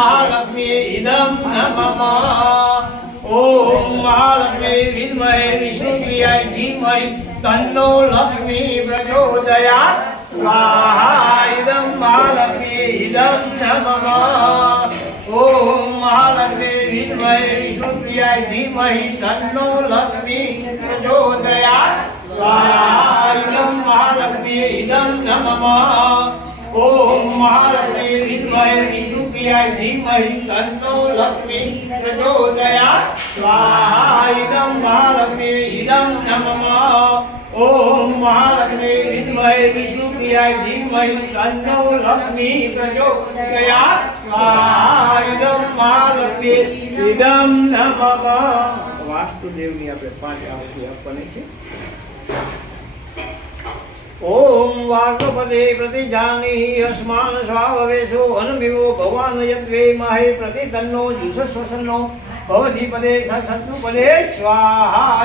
મહાલક્ષ્મી ઇદમ નમઃ ઓમ મહાલક્ષ્મી વિદ્મહે વિષ્ણુપ્રિયાય ધીમહિ તન્નો લક્ષ્મી પ્રચોદયા સ્વાહા ઇદમ મહાલક્ષ્મી ઇદમ નમઃ ઓમ મહાલક્ષ્મી વિદ્મહે વિષ્ણુપ્રિયાય ધીમહિ તન્નો લક્ષ્મી પ્રચોદયા સ્વાહા ઇદમ મહાલક્ષ્મી ઇદમ નમઃ ઓમ મહાલક્ષ્મી વિદ્મહે વિષ્ણુપ્રિયાય ધીમહિ તન્નો લક્ષ્મી પ્રચોદયાત સ્વાહા ઇદમ મહાલક્ષ્મી ઇદમ નમઃ. ઓમ મહાલક્ષ્મી, વિદ્મહે વિષ્ણુપ્રિયાય ધીમહિ તન્નો લક્ષ્મી પ્રચોદયાત સ્વાહા ઇદમ મહાલક્ષ્મી ઇદમ આપણે પાંચ આવતી આપવાની છે. વાર્ગપદે પ્રતિજાની અસ્માન સ્વાવેશો અનમિવો ભગવાન યદ્વે મહે પ્રતિતન્નો જુષસ્વસન્નો ભવધિપદે સત્તુ પદે સ્વાહા